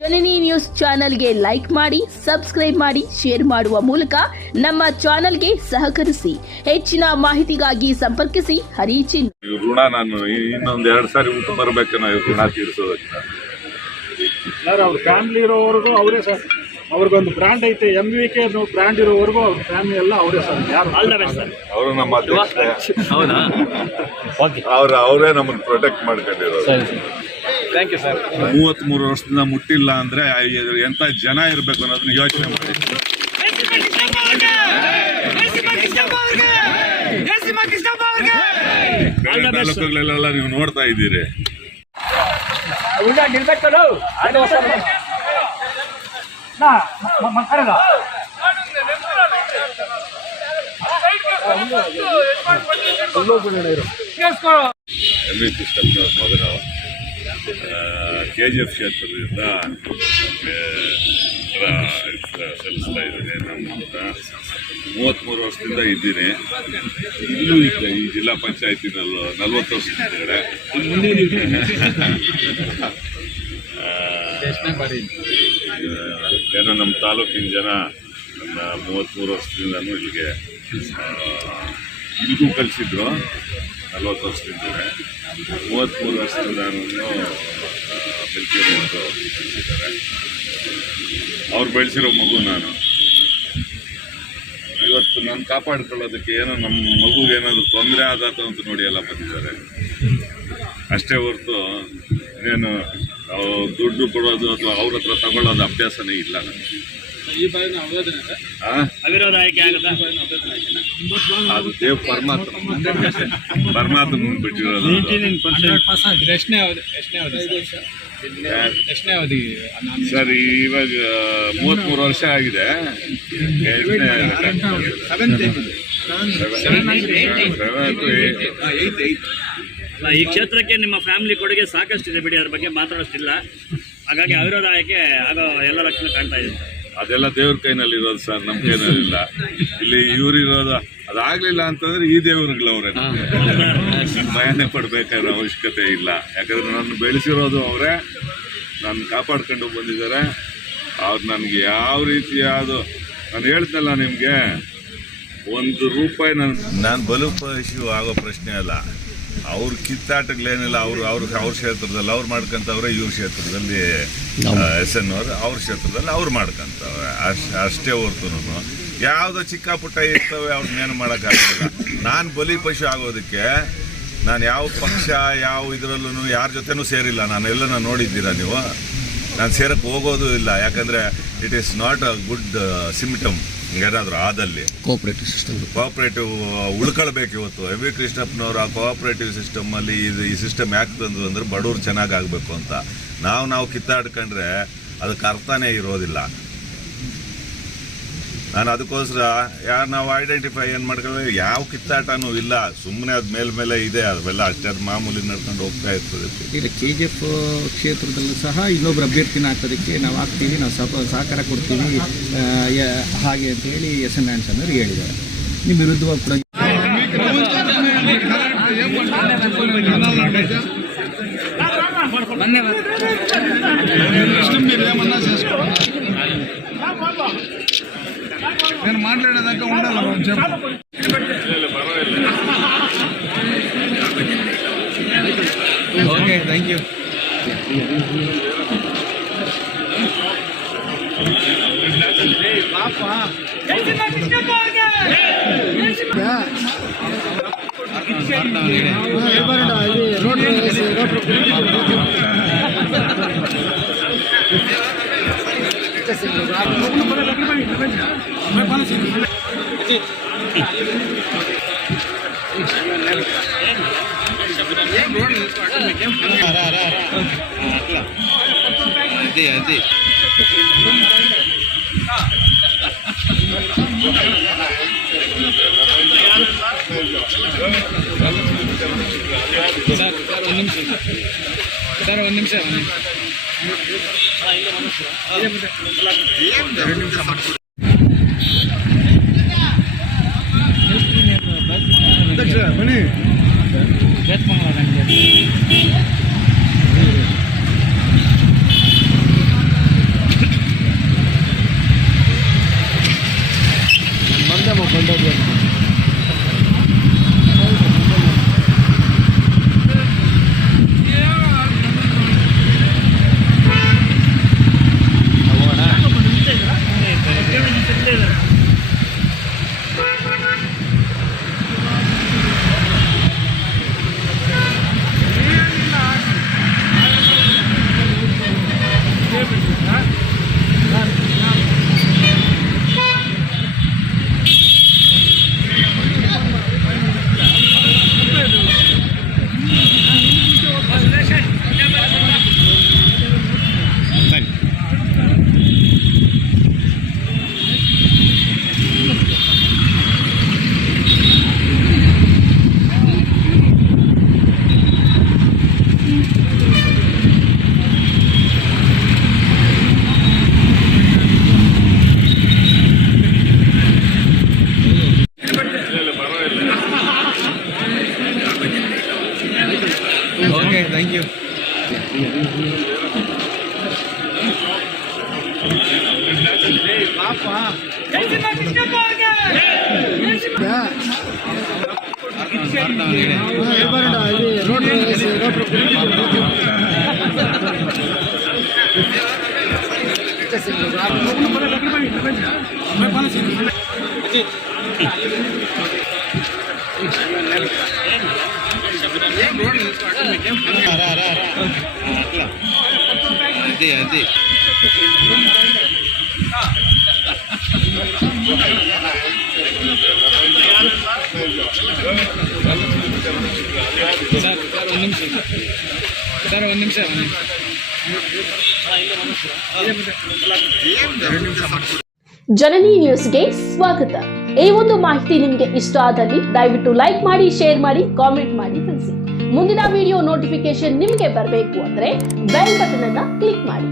ಜನನಿ news ಚಾನೆಲ್ಗೆ like ಮಾಡಿ, subscribe ಮಾಡಿ, ಶೇರ್ ಮಾಡುವ ಮೂಲಕ ನಮ್ಮ ಚಾನೆಲ್ಗೆ ಸಹಕರಿಸಿ. ಹೆಚ್ಚಿನ ಮಾಹಿತಿಗಾಗಿ ಸಂಪರ್ಕಿಸಿ ಹರಿಚಿನ್. ಋಣ ನಾನು ಇನ್ನೊಂದು 2 ಸಾರಿ ಊಟ ಬರಬೇಕನ್ನೋ ಋಣ ತೀರಿಸೋದಕ್ಕೆ ಸರ್. ಅವ್ರ ಫ್ಯಾಮಿಲಿ ಇರೋವರೆಗೂ ಅವರೇ ಸರ್. ಅವ್ರಿಗೊಂದು ಬ್ರ್ಯಾಂಡ್ ಐತೆ, MVK ಬ್ರ್ಯಾಂಡ್ ಇರೋವರೆಗೂ ಅವ್ರ ಫ್ಯಾಮಿಲಿ ಎಲ್ಲ ಅವರೇ ಸರ್. ಅವರು ನಮ್ಮ ಅವರೇ ನಮ್ಮನ್ನು ಪ್ರೊಟೆಕ್ಟ್ ಮಾಡ್ಕೊಂಡಿರೋದು. Thank you sir. 33 ವರ್ಷದಿಂದ ಮುಟ್ಟಿಲ್ಲ ಅಂದ್ರೆ ಎಂತ ಜನ ಇರಬೇಕು ಅನ್ನೋದನ್ನ ಯೋಚನೆ ಮಾಡಿ. ತಾಲೂಕುಗಳೆಲ್ಲ ನೀವು ನೋಡ್ತಾ ಇದ್ದೀರಿ. MV ಕೃಷ್ಣಪ್ಪನವ್ರ ಮಗನು KGF ಕ್ಷೇತ್ರದಿಂದ ಸಲ್ಲಿಸ್ತಾ ಇದ್ದೀನಿ. ನಮ್ಮ 33 ವರ್ಷದಿಂದ ಇದ್ದೀನಿ. ಇಲ್ಲೂ ಇದ್ದೆ ಈ ಜಿಲ್ಲಾ ಪಂಚಾಯತಿನಲ್ಲೂ 40 ವರ್ಷದ ಜನ, ನಮ್ಮ ತಾಲೂಕಿನ ಜನ ನನ್ನ 33 ವರ್ಷದಿಂದನೂ ಇಲ್ಲಿಗೆ ಇಲ್ಲಿಗೂ ಕಲಿಸಿದ್ರು. 40 ವರ್ಷದಿಂದಲೇ 33 ವರ್ಷದಿಂದ ಬೆಳೆಸಿರೋದು ಕಲಿಸಿದ್ದಾರೆ. ಅವ್ರು ಬೆಳೆಸಿರೋ ಮಗು ನಾನು. ಇವತ್ತು ನಾನು ಕಾಪಾಡ್ಕೊಳ್ಳೋದಕ್ಕೆ ಏನೋ ನಮ್ಮ ಮಗುಗೆ ಏನಾದರೂ ತೊಂದರೆ ಆದಾತ ಅಂತ ನೋಡಿ ಎಲ್ಲ ಬಂದಿದ್ದಾರೆ ಅಷ್ಟೇ ಹೊರತು ಏನು ದುಡ್ಡು ಕೊಡೋದು ಅಥವಾ ಅವ್ರ ಹತ್ರ ತಗೊಳ್ಳೋದು ಅಭ್ಯಾಸನೇ ಇಲ್ಲ ನನಗೆ. ಅದು ದೇವ್ ಪರಮಾತ್ಮ ಬಿಟ್ಟಿರೋದು. ಸರ್ ಇವಾಗ 33 ವರ್ಷ ಆಗಿದೆ. ಈ ಕ್ಷೇತ್ರಕ್ಕೆ ನಿಮ್ಮ ಫ್ಯಾಮಿಲಿ ಕೊಡುಗೆ ಸಾಕಷ್ಟಿದೆ ಬಿಡಿ, ಅದ್ರ ಬಗ್ಗೆ ಮಾತಾಡೋಷ್ಟಿಲ್ಲ. ಹಾಗಾಗಿ ಅವಿರೋಧ ಆಯ್ಕೆ ಆಗೋ ಎಲ್ಲ ಲಕ್ಷಣ ಕಾಣ್ತಾ ಇದೆ. ಅದೆಲ್ಲ ದೇವ್ರ ಕೈನಲ್ಲಿ ಇರೋದು ಸರ್, ನಮ್ಮ ಕೈನಲ್ಲಿಲ್ಲ. ಇಲ್ಲಿ ಇವ್ರಿರೋದು ಅದಾಗ್ಲಿಲ್ಲ ಅಂತಂದ್ರೆ ಈ ದೇವ್ರುಗಳವ್ರೆ, ಭಯನೇ ಪಡ್ಬೇಕಾದ್ರೆ ಅವಶ್ಯಕತೆ ಇಲ್ಲ. ಯಾಕಂದ್ರೆ ನನ್ನ ಬೆಳೆಸಿರೋದು ಅವರೇ, ನನ್ನ ಕಾಪಾಡ್ಕೊಂಡು ಬಂದಿದ್ದಾರೆ. ಅವ್ರು ನನಗೆ ಯಾವ ರೀತಿಯಾದ, ನಾನು ಹೇಳ್ತಲ್ಲ ನಿಮಗೆ, ₹1 ನಾನು ಬಲುಪಶು ಆಗೋ ಪ್ರಶ್ನೆ ಅಲ್ಲ. ಅವ್ರ ಕಿತ್ತಾಟಗಳೇನಿಲ್ಲ. ಅವ್ರ ಕ್ಷೇತ್ರದಲ್ಲಿ ಅವ್ರು ಮಾಡ್ಕೊಂತವ್ರೆ, ಇವ್ರ ಕ್ಷೇತ್ರದಲ್ಲಿ SN ಅವರು ಅವ್ರ ಕ್ಷೇತ್ರದಲ್ಲಿ ಅವ್ರು ಮಾಡ್ಕೊಂತವ್ರೆ. ಅಷ್ಟೇ ಹೊರ್ತು ಯಾವುದೋ ಚಿಕ್ಕ ಪುಟ್ಟ ಇರ್ತವೆ, ಅವ್ರನ್ನೇನು ಮಾಡೋಕ್ಕಾಗಲ್ಲ. ನಾನು ಬಲಿಪಶು ಆಗೋದಕ್ಕೆ ನಾನು ಯಾವ ಪಕ್ಷ ಯಾವ ಇದರಲ್ಲೂ ಯಾರ ಜೊತೆನೂ ಸೇರಿಲ್ಲ. ನಾನೆಲ್ಲನ ನೋಡಿದ್ದೀರಾ ನೀವು. ನಾನು ಸೇರಕ್ಕೆ ಹೋಗೋದು ಇಲ್ಲ. ಯಾಕಂದರೆ it is not a good symptom. ಏನಾದರೂ ಆದಲ್ಲಿ ಕೋಆಪರೇಟಿವ್ ಉಳ್ಕೊಳ್ಬೇಕು. ಇವತ್ತು MV ಕೃಷ್ಣಪ್ಪನವರು ಆ ಕೋಆಪರೇಟಿವ್ ಸಿಸ್ಟಮಲ್ಲಿ ಈ ಸಿಸ್ಟಮ್ ಯಾಕೆ ತಂದ್ರು ಅಂದರೆ ಬಡವ್ರು ಚೆನ್ನಾಗಾಗಬೇಕು ಅಂತ. ನಾವು ಕಿತ್ತಾಡ್ಕೊಂಡ್ರೆ ಅದಕ್ಕೆ ಅರ್ಥನೇ ಇರೋದಿಲ್ಲ. ನಾನು ಅದಕ್ಕೋಸ್ಕರ ನಾವು ಐಡೆಂಟಿಫೈ ಏನು ಮಾಡ್ಕೊಂಡ್ರೆ ಯಾವ ಕಿತ್ತಾಟನೂ ಇಲ್ಲ. ಸುಮ್ಮನೆ ಅದು ಮೇಲೆ ಇದೆ, ಅವೆಲ್ಲ ಅಷ್ಟೇ, ಅದು ಮಾಮೂಲಿ ನಡ್ಕೊಂಡು ಹೋಗ್ತಾ ಇರ್ತದೆ. ಈಗ KGF ಕ್ಷೇತ್ರದಲ್ಲೂ ಸಹ ಇನ್ನೊಬ್ಬರು ಅಭ್ಯರ್ಥಿನ ಹಾಕೋದಕ್ಕೆ ನಾವು ಹಾಕ್ತೀವಿ, ನಾವು ಸಹಕಾರ ಕೊಡ್ತೀವಿ ಹಾಗೆ ಅಂತ ಹೇಳಿ SN ಆ್ಯಂಡ್ಸ್ ಅವರು ಹೇಳಿದ್ದಾರೆ. ನಿಮ್ಮ ವಿರುದ್ಧವಾಗಿ ಕೂಡ నేను మాట్లాడేదాకా ఉండాలి. Okay, thank you. అది ಸರ್ ಒಂದು ನಿಮಿಷ ಬನ್ನಿ. Okay thank you. ಅದೇ ಸರ್ ಒಂದು ನಿಮಿಷ ಜನನಿ ನ್ಯೂಸ್ಗೆ ಸ್ವಾಗತ. ಈ ಒಂದು ಮಾಹಿತಿ ನಿಮಗೆ ಇಷ್ಟ ಆದಲ್ಲಿ ದಯವಿಟ್ಟು ಲೈಕ್ ಮಾಡಿ, ಶೇರ್ ಮಾಡಿ, ಕಾಮೆಂಟ್ ಮಾಡಿ ತಿಳಿಸಿ. ಮುಂದಿನ ವಿಡಿಯೋ ನೋಟಿಫಿಕೇಶನ್ ನಿಮಗೆ ಬರಬೇಕು ಅಂದ್ರೆ ಬೆಲ್ ಬಟನ್ ಅನ್ನ ಕ್ಲಿಕ್ ಮಾಡಿ.